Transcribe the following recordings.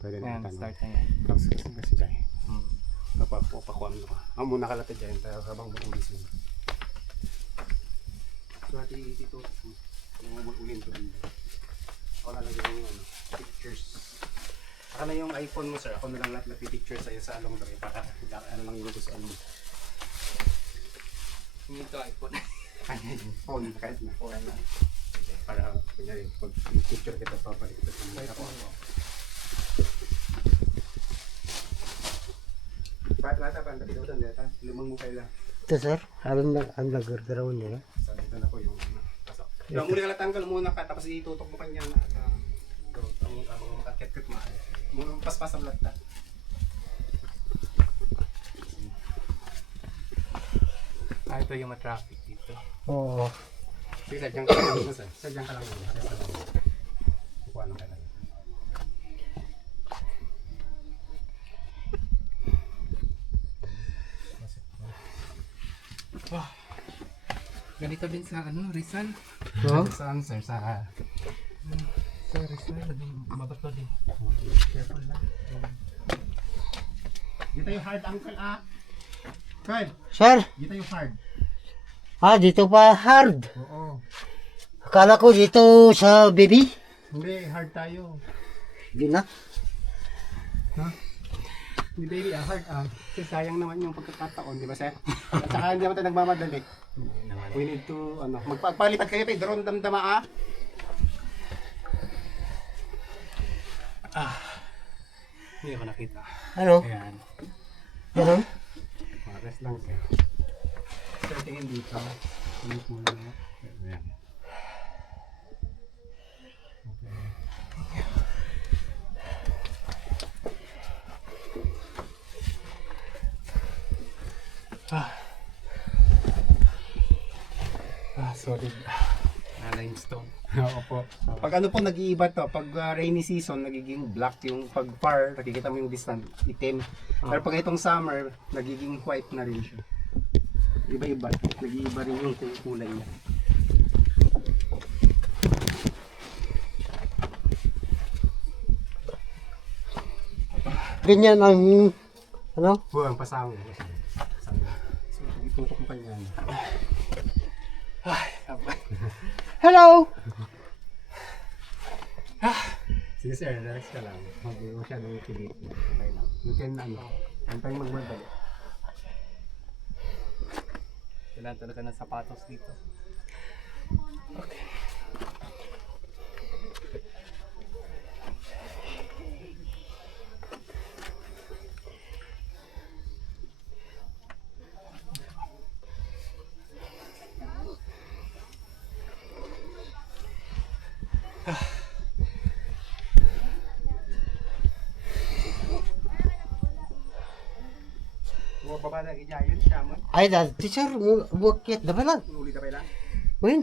Pwede na Yan, tanong. start na yan. Tapos kasi dyan. Papakuan mo ka. Amo nakalapit dyan tayo habang buulis mo. So ati dito, kung mag-ulin to din. Ako na lang yung pictures. Ako na yung iPhone mo sir, ako na lang lahat pictures sa'yo sa along tayo para ano lang yung gusto mo. Hindi ito iPhone. Kanya yung phone, kahit na. Phone na. Okay, para kunyari, pag picture kita papalik ito sa mga ako. Bata pa, ang dapit-dapitan dito, lumang mo kayo lang. Ito sir, ang nag-ground nila. So dito na po yung pasok. Yung muna ka latanggal muna ka, tapos itutok mo kanya na ang makakit-kit mo. Muna paspas ang lahat. Ito yung ma-traffic dito. Oo. Sige, sadyang ka lang muna sir. Sadyang ka lang muna. Kukuha lang ka lang. Ganito din sa Rizal. No? Saan sir? Sa Rizal, mabato din. careful lang. Dito yung hard uncle Carl, Sir, dito yung hard. dito pa hard. Oo. Akala ko dito sa baby. Hindi, hard tayo. Hindi na. Ha? Hindi baby, hard Kasi sayang naman yung pagkakataon, di ba sir? At saka hindi naman tayo nagmamadali. We need to, magpapalipat kayo kay drone damdama Hindi ako nakita. Ano? Ayan. Ganun? Rest lang sir. Sir, tingin dito. Tingin mo na. Ayan. Okay. Solid. Na limestone. Oo po. Pag ano po nag-iiba to, pag rainy season, nagiging black yung pag far, nakikita mo yung distant, itim. Pero pag itong summer, nagiging white na rin siya. Iba-iba. Nag-iiba rin yung kulay niya. Ganyan ang, ano? Ang pasangin. So, itutok mo pa niyan. Hello! Sige sir, relax ka lang. Hindi mo siya nang kilit. Okay lang. You can, antay magmadali. Kailangan talaga ng sapatos dito. Okay. Baba na gijayon siya mo. Ay, teacher, bukit. Dapat lang. Uli ka pa lang. Win.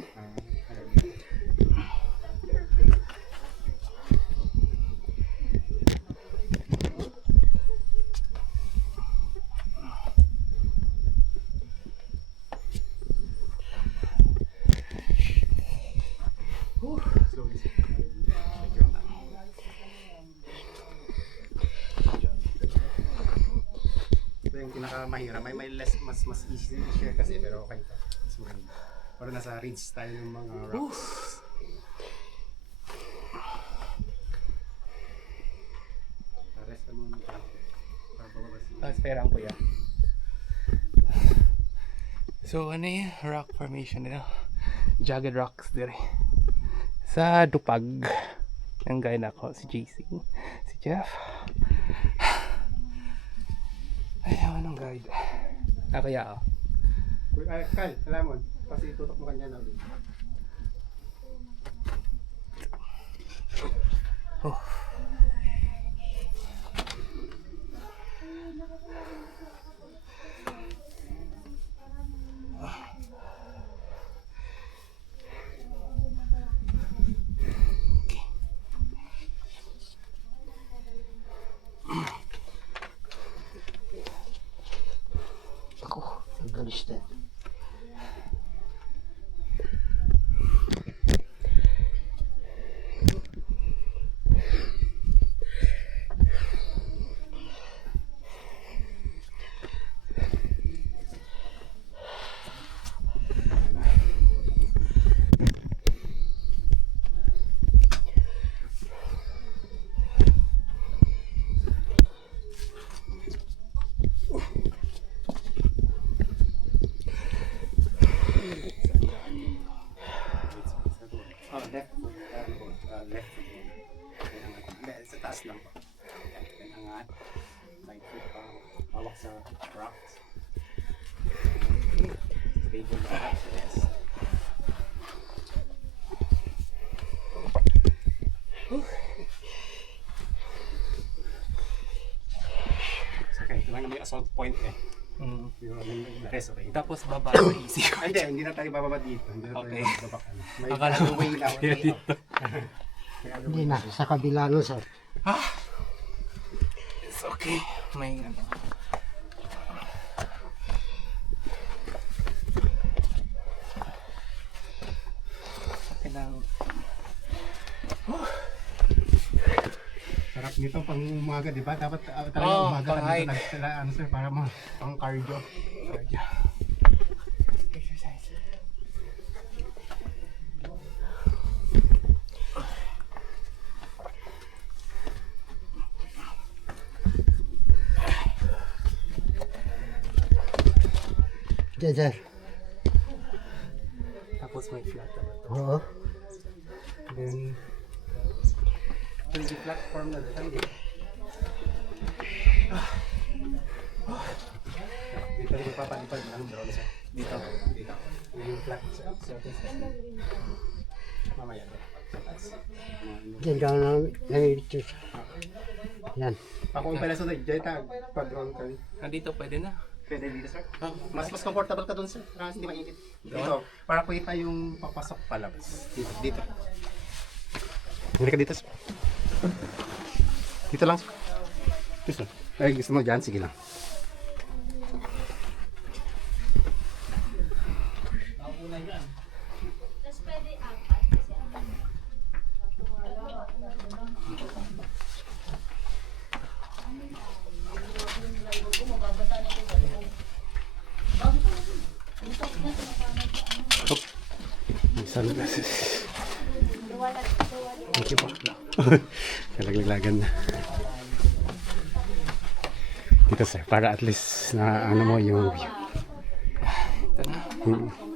Ito yung pinakamahirap. May less, mas easy to share kasi, pero okay pa. Mas maganda. Pero nasa ridge tayo ng mga rocks. Rest ka muna pa. Para bababas mo. Esperan ko yan. So ano yung rock formation nila? Jagged rocks dire. Sa Dupag. Ang gaya na ako, si JC, si Jeff. Ayaw ng guide. Kaya ako. Kal, alam mo, kasi tutok mo kanya na ulit. Oh. Ako, ang galis na. Relax lang po. Yan, angat. Right foot pa. Hawak sa rocks. Stable na. Yes. Okay, ito lang naman yung assault point eh. Yung the rest, okay. Tapos baba na easy. Ay, hindi na tayo bababa dito. Hindi na Okay. tayo bababa. May Akala ko way na. kaya dito. Hindi na, sa kabila nun, sir. It's okay. May ano. Okay lang. Sarap nito pang umaga, di ba? Dapat talaga Oo, umaga pang ka hike. dito ano sir, para pang cardio. Exercise. Diyan, sir. Tapos may flat na to. Oo. Then, yung platform na dito. Dito rin papalipad ng drone sir. Dito. Dito. Yung flat surface. Mamaya. Diyan daw lang nangilito, sir. Yan. Ako yung pala sunod, dyan tayo pag-drone ka. Nandito pwede na. Pwede dito sir. Mas comfortable ka dun sir. Para hindi mainit. Dito. Para kita yung papasok palabas. Dito. Dito. Hindi ka dito sir. Dito lang sir. Dito. Ay, gusto mo dyan? Sige lang. Sunglasses. Thank you po. Kalaglagan na. Dito sir, para at least na ano mo yung view. Ito na.